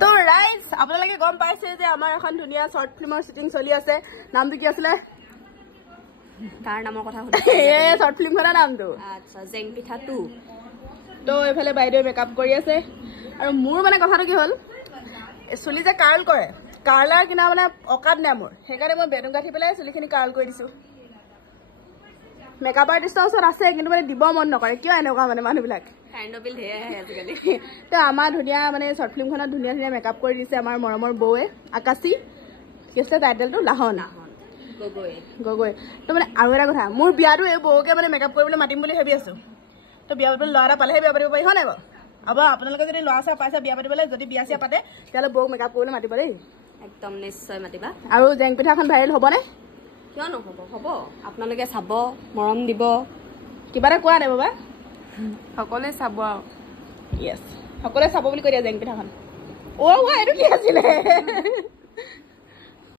তো ৰাইজ আপোনালোকে গম পাইছে যে আমাৰ এখন ধুনীয়া শৰ্ট ফিল্মৰ শ্বুটিং চলি আছে নামটো কি আছিলে তাৰ নামৰ কথা সুধিছে এই শৰ্ট ফিল্মখনৰ নামটো আচ্ছা জেং পিঠা 2 তো এইফালে বাইদেউ মেকআপ কৰি আছে আৰু মোৰ মানে কথাটো কি হ'ল চুলি যে কাৰ্ল কৰে কাৰ্লাৰ কিনা মানে অকাদ নাই মোৰ সেইকাৰণে মই বেডুং গাঠি পেলাই চুলিখিনি কাৰ্ল কৰি দিছোঁ মেকআপ আৰ্টিষ্টৰ ওচৰত আছে কিন্তু মানে দিব মন নকৰে কিয় এনেকুৱা মানে মানুহবিলাক হ্যান্ডবিল ধেৰ আহে আজিকালি তো আমাৰ ধুনীয়া মানে শৰ্ট ফিল্মখনত ধুনীয়া ধুনীয়া মেকআপ কৰি দিছে আমাৰ মৰমৰ বৌৱে আকাশী কি আছিলে টাইটেলটো লাহন গগৈ তো মানে আৰু এটা কথা মোৰ বিয়াটো এই বৌকে মানে মেকআপ কৰিবলৈ মাতিম বুলি ভাবি আছোঁ তো বিয়া পাতিবলৈ ল'ৰা এটা পালেহে বিয়া পাতিব পাৰি হয় নাই বাৰু अब আপোনালোকে যদি ল'ৰা চৰা পাইছে বিয়া পাতিবলৈ যদি বিয়া চিয়া পাতে তেতিয়াহ'লে বৌক মেকআপ কৰিবলৈ মাতিব দেই একদম নিশ্চয় মাতিবা আৰু জেং পিঠাখন ভাইৰেল হ'বনে কিয় নহ'ব হ'ব আপোনালোকে চাব মৰম দিব কিবা এটা কোৱা নাই বাবা সকলোৱে চাব আৰু য়েছ সকলোৱে চাব বুলি কৈ দিয়া জেং পিঠাখন অ' এইটো কি আছিলে